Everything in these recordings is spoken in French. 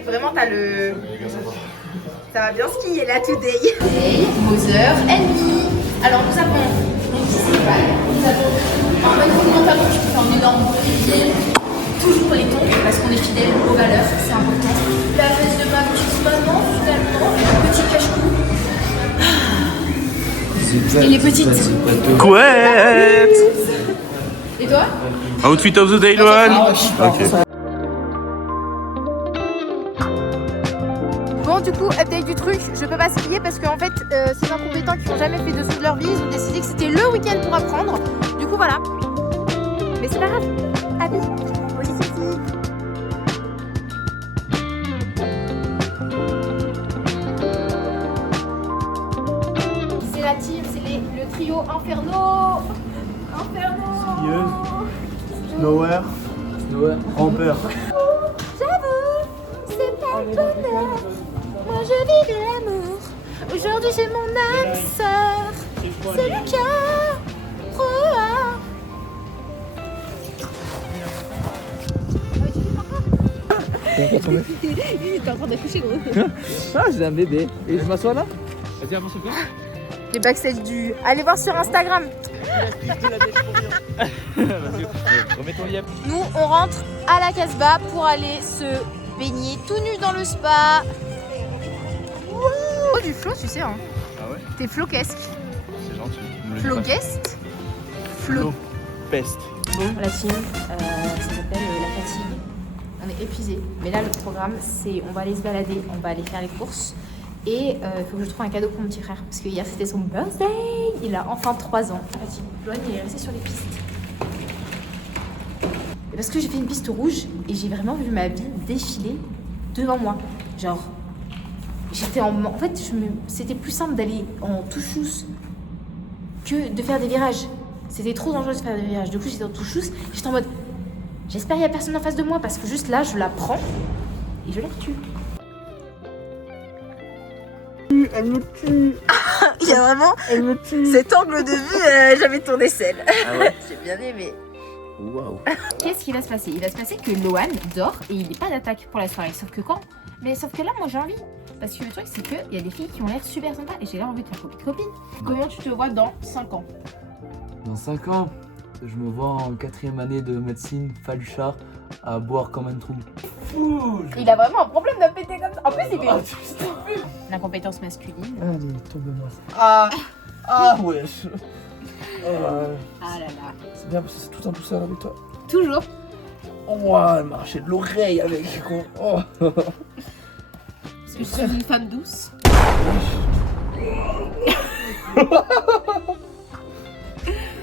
mec, vraiment, t'as le... Ça va bien skier là, today. Mother Envy. Alors, nous avons donc ici, nous avons un magnifique pantalon qui fait un énorme fidèle. Toujours les tons, parce qu'on est fidèle aux valeurs, c'est important. La veste de ma petite maman, finalement, petit cache-cou. Et les petites. Couette. Et toi? Outfit of the day, Lohan. Ok. Bon, du coup, update du truc, je peux pas skier parce qu'en fait, ces incompétents qui n'ont jamais fait de saut de leur vie, ils ont décidé que c'était le week-end pour apprendre. Du coup, voilà. Mais c'est pas grave. Abby, police ici. C'est la team, c'est le trio Inferno. Inferno. Nowhere. Rampeur. J'avoue, c'est pas le bonheur. Moi je vis de l'amour. Aujourd'hui j'ai mon âme sœur. C'est le cœur. Il est en train d'accoucher, gros. Ah, j'ai un bébé. Et je m'assois là? Vas-y, avance un peu. Les backstage du... Allez voir sur Instagram. Remets ton yep. Nous on rentre à la Casbah pour aller se baigner tout nu dans le spa. Oh, du flow, tu sais, hein. Ah ouais? T'es flowquesque. C'est gentil. Flowguest. Flow. Peste. Bon, la team, ça s'appelle la fatigue. On est épuisé. Mais là, le programme, c'est on va aller se balader, on va aller faire les courses. Et il faut que je trouve un cadeau pour mon petit frère. Parce que hier, c'était son birthday. Il a enfin 3 ans. Lohan, il est resté sur les pistes. Et parce que j'ai fait une piste rouge et j'ai vraiment vu ma vie défiler devant moi. Genre, j'étais en fait, c'était plus simple d'aller en touchous que de faire des virages. C'était trop dangereux de faire des virages. Du coup, j'étais en touchous. J'étais en mode, j'espère qu'il n'y a personne en face de moi parce que juste là, je la prends et je la tue. Elle me tue. Il y a vraiment Elle me tue. cet angle de vue, j'avais tourné celle. Ah ouais? J'ai bien aimé. Waouh. Qu'est-ce qui va se passer? Il va se passer que Lohan dort et il n'est pas d'attaque pour la soirée. Sauf que quand? Mais sauf que là, moi j'ai envie. Parce que le truc, c'est qu'il y a des filles qui ont l'air super sympas et j'ai l'air envie de faire copine. Comment tu te vois dans 5 ans? Dans 5 ans, je me vois en 4e année de médecine, Faluchard, à boire comme un trou. Il a vraiment un problème de péter comme ça. En plus, il fait l'incompétence masculine. Allez, tombe-moi. Ah wesh. Ah là là. C'est bien parce que c'est tout en douceur avec toi. Toujours. Oh, elle m'a arraché de l'oreille avec. Oh. Parce que je suis une femme douce.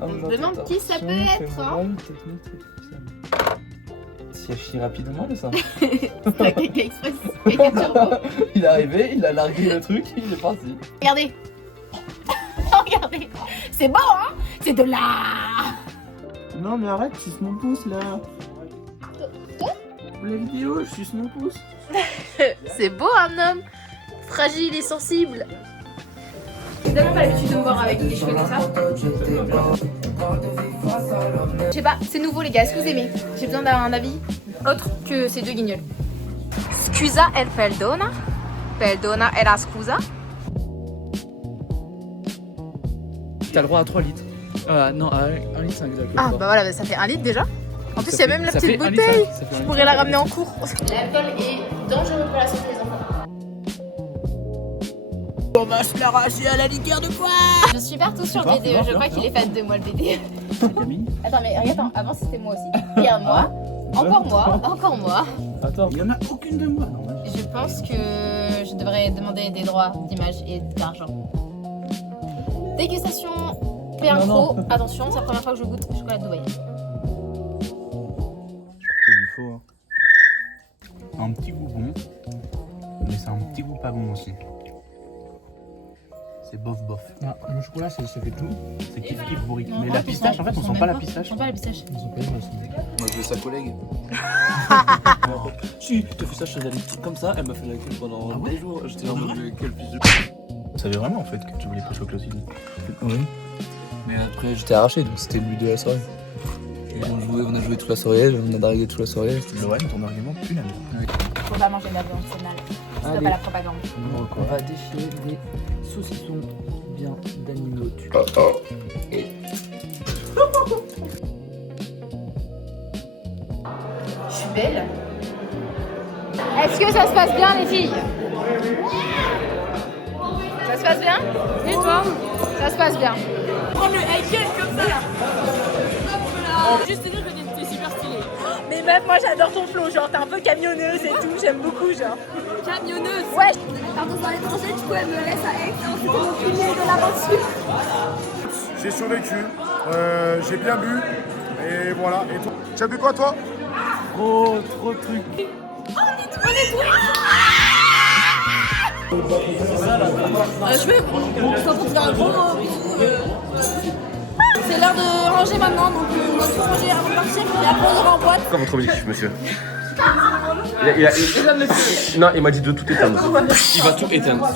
Ah, On se demande qui ça peut être, hein. Si elle chie rapidement, le sang. C'est Kaka Express. Kaka Turbo. Il est arrivé, il a largué le truc, il est parti. Regardez. Regardez. C'est beau, hein? C'est de là. Non, mais arrête, suce mon pouce là. La vidéo, je suce mon pouce. C'est beau un homme fragile et sensible. J'ai tellement pas l'habitude de me voir avec des cheveux comme ça. Je sais pas, c'est nouveau les gars, est-ce que vous aimez? J'ai besoin d'un avis autre que ces deux guignols. Scusa el perdona. Perdona e la scusa. T'as le droit à 3 litres. Non, à 1,5 litre d'alcool. Ah bah voilà, ça fait 1 litre déjà. En plus, il y a même la Ça petite fait 1,5 bouteille. litre, ça fait Je 1,5 pourrais la ramener en cours. L'alcool est dangereux pour la santé des enfants. On va se l'arracher à la liqueur de quoi? Je suis partout sur le BDE, je crois qu'il est fan de moi le BDE. Attends, mais regarde, avant c'était moi aussi. Regarde-moi, encore moi, encore moi. Attends, il y en a aucune de moi. Je pense que je devrais demander des droits d'image et d'argent. Dégustation P1 Pro. Attention, c'est la première fois que je goûte chocolat de Dubaï. C'est du faux. Hein. Un petit goût bon, mais c'est un petit goût pas bon aussi. C'est bof bof. Ah, le chocolat, ça fait tout. C'est kiff kiff bourrique. Mais la pistache, en fait, on sent pas la pistache. On sent pas la pistache. Ils ont pas eu, Moi, je veux sa collègue. Si, t'as fait ça, je faisais des trucs comme ça, elle m'a fait la queue pendant des jours. J'étais en mode, quel fils de. Tu savais vraiment en fait que tu voulais pas chocolat aussi. Oui. Mais après, j'étais arraché, donc c'était le but de la soirée. On a joué toute la soirée, on a dragué toute la soirée. Ouais, ton argument pue la merde. Faut pas manger de la viande, c'est mal. C'est Allez. pas la propagande. On va déchirer des saucissons bien d'animaux tués. Et Je suis belle. Est-ce que ça se passe bien les filles? Ça se passe bien? Et toi? Ça se passe bien. Prends le Heikel comme ça là. Juste te dire que t'es super stylée. Mais meuf, moi j'adore ton flow, genre t'es un peu camionneuse et tout, j'aime beaucoup genre. Camionneuse. Ouais. Pardon, dans l'étranger, du coup, elle me laisse à Aix. C'était mon premier de l'aventure. J'ai survécu, j'ai bien bu, et voilà. Et toi, tu as bu quoi toi? Trop de trucs. Je vais ça pour te faire un gros bisou. C'est l'heure de ranger maintenant, donc on doit tout ranger avant de partir et après on ira en boîte. C'est quoi votre objectif, monsieur? Non, il m'a dit de tout éteindre. Il va tout éteindre.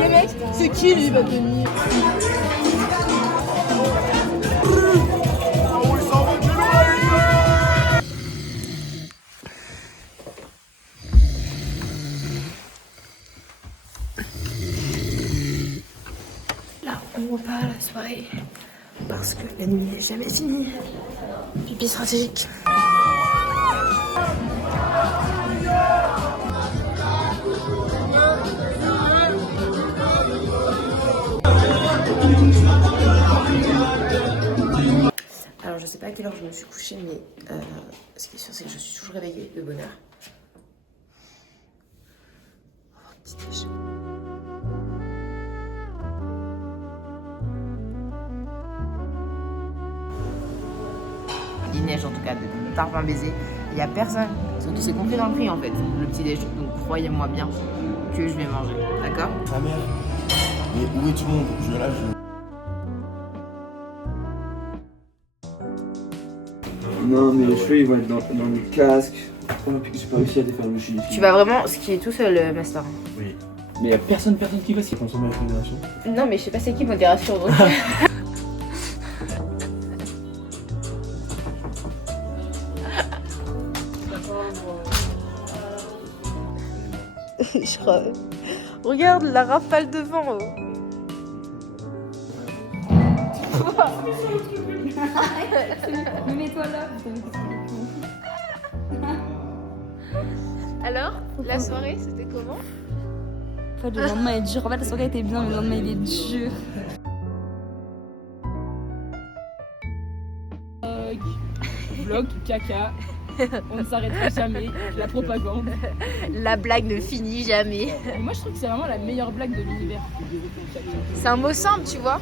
Les mecs, c'est qui lui, va tenir? Là, on repart à la soirée parce que la nuit n'est jamais finie. Pipi stratégique. Alors, je sais pas à quelle heure je me suis couchée, mais ce qui est sûr, c'est que je suis toujours réveillée de bonne heure. Oh, petit déj. Il neige en tout cas, de tarpin baiser. Il n'y a personne. C'est compris dans le prix en fait, le petit déj. Donc croyez-moi bien que je vais manger. D'accord? Ta mère. Mais où est tout le monde? non, mais les cheveux ils vont être dans le casque. Oh, j'ai pas réussi à défaire le chili. Tu vas vraiment skier tout seul, Master. Oui. Mais y'a personne qui va skier. Consommer avec modération. Non, mais je sais pas c'est qui modération donc. Je crois. Regarde la rafale de vent. Mets-toi là. Alors, la soirée, c'était comment? En fait, le lendemain est dur. En fait, la soirée était bien, mais le lendemain il est dur. Vlog, caca. On ne s'arrêtera jamais. La propagande. La blague ne finit jamais. Et moi, je trouve que c'est vraiment la meilleure blague de l'univers. C'est un mot simple, tu vois.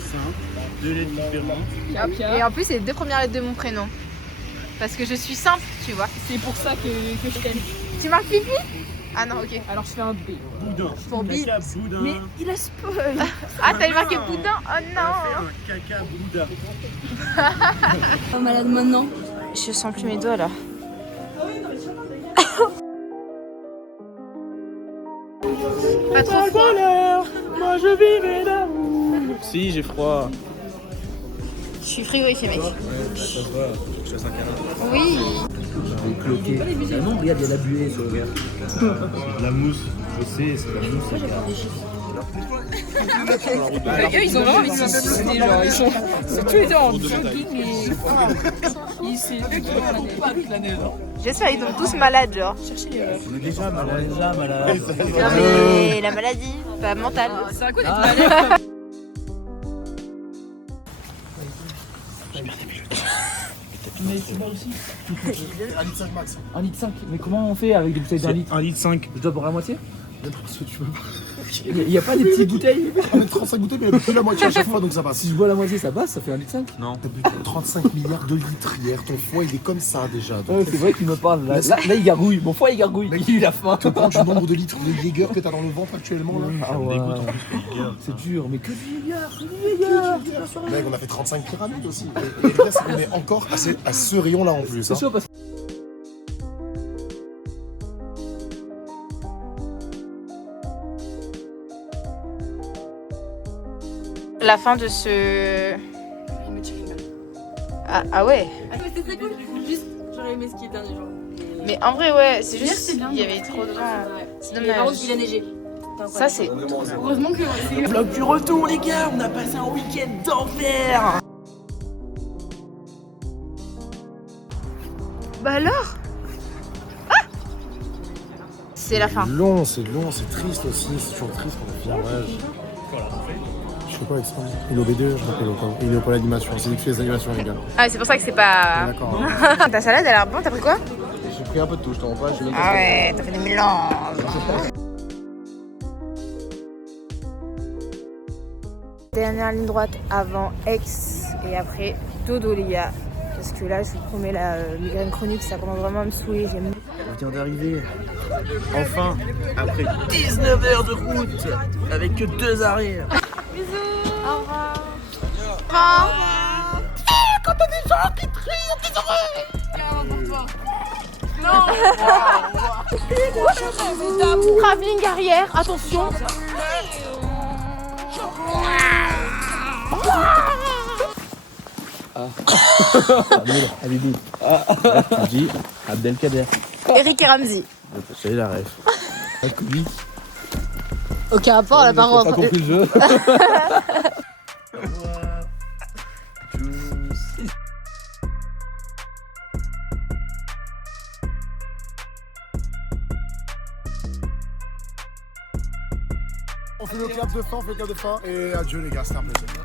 Simple, 2 lettres différentes. Caca. Et en plus, c'est les 2 premières lettres de mon prénom. Parce que je suis simple, tu vois. C'est pour ça que je t'aime. Tu marques pipi? Ah non, ok. Alors, je fais un B. Boudin. Pour bide. Caca boudin. Mais il a spoil. Ah, t'avais marqué boudin? Oh non. Caca boudin. Pas malade maintenant. Je sens plus mes doigts là. Pas trop froid. Moi je vivais d'amour. Si, j'ai froid. Je suis frigorifiée, mec. Ça se voit, je suis à 5 à Oui. Cloqué. Ah non, regarde, il y a la buée sur le verre. La mousse, je sais, c'est la mousse, ça garde. Eux, ils ont vraiment envie de s'inciter, genre, ils sont tous les deux en jogging et c'est eux qui vont la neige. J'espère qu'ils sont tous malades, genre. On est déjà malade. Non mais la maladie, pas mentale. C'est un coup d'être malade. Mais c'est là aussi. 1,5 litre max. 1,5 litre. Mais comment on fait avec des bouteilles d'un litre? 1,5 litre. Je dois boire la moitié? Parce que tu veux pas. Il n'y a pas des petites bouteilles? On met 35 bouteilles, mais elle a plus la moitié à chaque fois, donc ça passe. Si je bois la moitié, ça passe, ça fait 1,5 litre. Non. T'as bu 35 milliards de litres hier, ton foie il est comme ça déjà. Donc, Ouais, c'est vrai qu'il me parle. Là, il gargouille. Mon foie, il gargouille. Il a eu la faim. tu prends du nombre de litres de Jäger que t'as dans le ventre actuellement là. Ah ouais. Dégoûte en plus, Jäger. C'est dur, mais que du Jäger. Mec, on a fait 35 pyramides aussi. Et le gars, on est encore à ce rayon là en plus. C'est Hein. chaud parce que. La fin de ce... Ah ouais. C'était cool. Juste, j'aurais aimé skier le dernier jour. Mais en vrai, ouais, c'est Hier, juste. c'était bien. Il y avait trop de vent. C'est Mais par contre, dommage. il a neigé. Ça, c'est. Heureusement que c'est Vlog du retour, les gars. On a passé un week-end d'enfer. Bah alors C'est la fin. C'est long, c'est triste aussi. C'est toujours triste pour le virage. Je sais pas avec ça. Il est au B2, je rappelle autant. Il est au pôle animation. C'est lui qui fait les animations, les gars. Ah, c'est pour ça que c'est pas. D'accord. Ta salade, elle a l'air bonne, t'as pris quoi? J'ai pris un peu de tout, je t'en pas. Ah ouais, t'as fait des mélanges. Dernière ligne droite avant Aix et après dodo les gars. Parce que là je vous promets la migraine chronique ça commence vraiment à me saouler. On vient d'arriver. Enfin, après 19 heures de route, avec que 2 arrêts. Au revoir. Travelling arrière, attention. Habibi. Tu dis Abdelkader. Eric et Ramzi. J'ai la ref. Aucun rapport là par Pas contre. compris le jeu. On fait le clap de fin, et adieu les gars, c'était un plaisir.